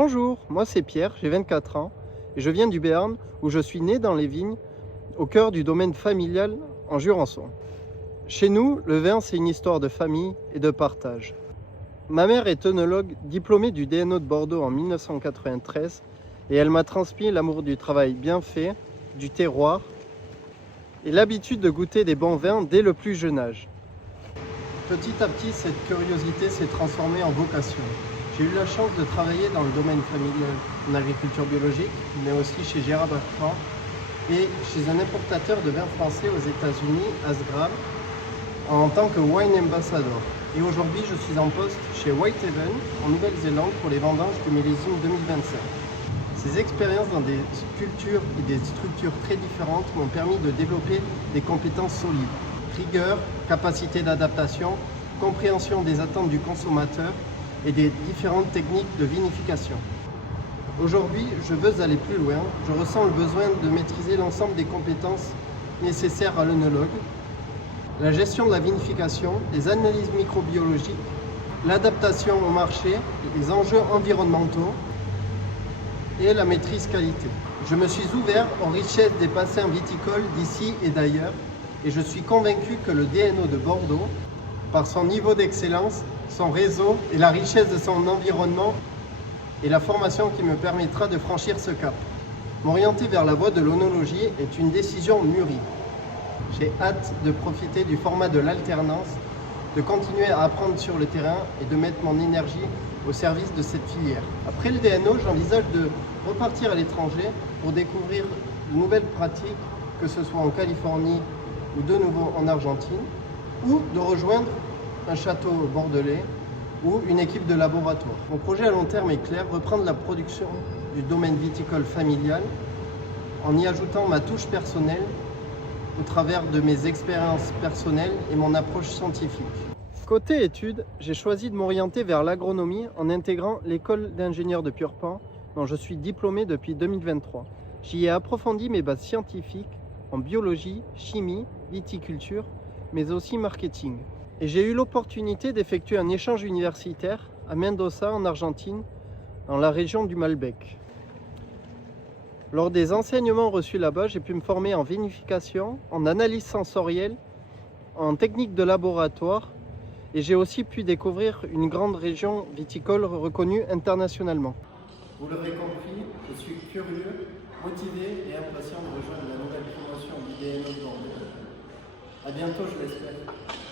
Bonjour, moi c'est Pierre, j'ai 24 ans et je viens du Béarn où je suis né dans les vignes au cœur du domaine familial en Jurançon. Chez nous, le vin c'est une histoire de famille et de partage. Ma mère est œnologue diplômée du DNO de Bordeaux en 1993 et elle m'a transmis l'amour du travail bien fait, du terroir et l'habitude de goûter des bons vins dès le plus jeune âge. Petit à petit, cette curiosité s'est transformée en vocation. J'ai eu la chance de travailler dans le domaine familial en agriculture biologique, mais aussi chez Gérard Bertrand et chez un importateur de vins français aux États-Unis, Asgrave, en tant que wine ambassador. Et aujourd'hui, je suis en poste chez Whitehaven, en Nouvelle-Zélande, pour les vendanges du millésime 2025. Ces expériences dans des cultures et des structures très différentes m'ont permis de développer des compétences solides. Rigueur, capacité d'adaptation, compréhension des attentes du consommateur et des différentes techniques de vinification. Aujourd'hui, je veux aller plus loin. Je ressens le besoin de maîtriser l'ensemble des compétences nécessaires à l'œnologue, la gestion de la vinification, les analyses microbiologiques, l'adaptation au marché, les enjeux environnementaux et la maîtrise qualité. Je me suis ouvert aux richesses des bassins viticoles d'ici et d'ailleurs et je suis convaincu que le DNO de Bordeaux, par son niveau d'excellence, son réseau et la richesse de son environnement, est la formation qui me permettra de franchir ce cap. M'orienter vers la voie de l'œnologie est une décision mûrie. J'ai hâte de profiter du format de l'alternance, de continuer à apprendre sur le terrain et de mettre mon énergie au service de cette filière. Après le DNO, j'envisage de repartir à l'étranger pour découvrir de nouvelles pratiques, que ce soit en Californie ou de nouveau en Argentine, ou de rejoindre un château bordelais ou une équipe de laboratoire. Mon projet à long terme est clair, reprendre la production du domaine viticole familial en y ajoutant ma touche personnelle au travers de mes expériences personnelles et mon approche scientifique. Côté études, j'ai choisi de m'orienter vers l'agronomie en intégrant l'école d'ingénieurs de Purpan, dont je suis diplômé depuis 2023. J'y ai approfondi mes bases scientifiques en biologie, chimie, viticulture, mais aussi marketing. Et j'ai eu l'opportunité d'effectuer un échange universitaire à Mendoza en Argentine, dans la région du Malbec. Lors des enseignements reçus là-bas, j'ai pu me former en vinification, en analyse sensorielle, en technique de laboratoire et j'ai aussi pu découvrir une grande région viticole reconnue internationalement. Vous l'aurez compris, je suis curieux, motivé et impatient de rejoindre la nouvelle promotion du DNO de Bordeaux. À bientôt, je l'espère.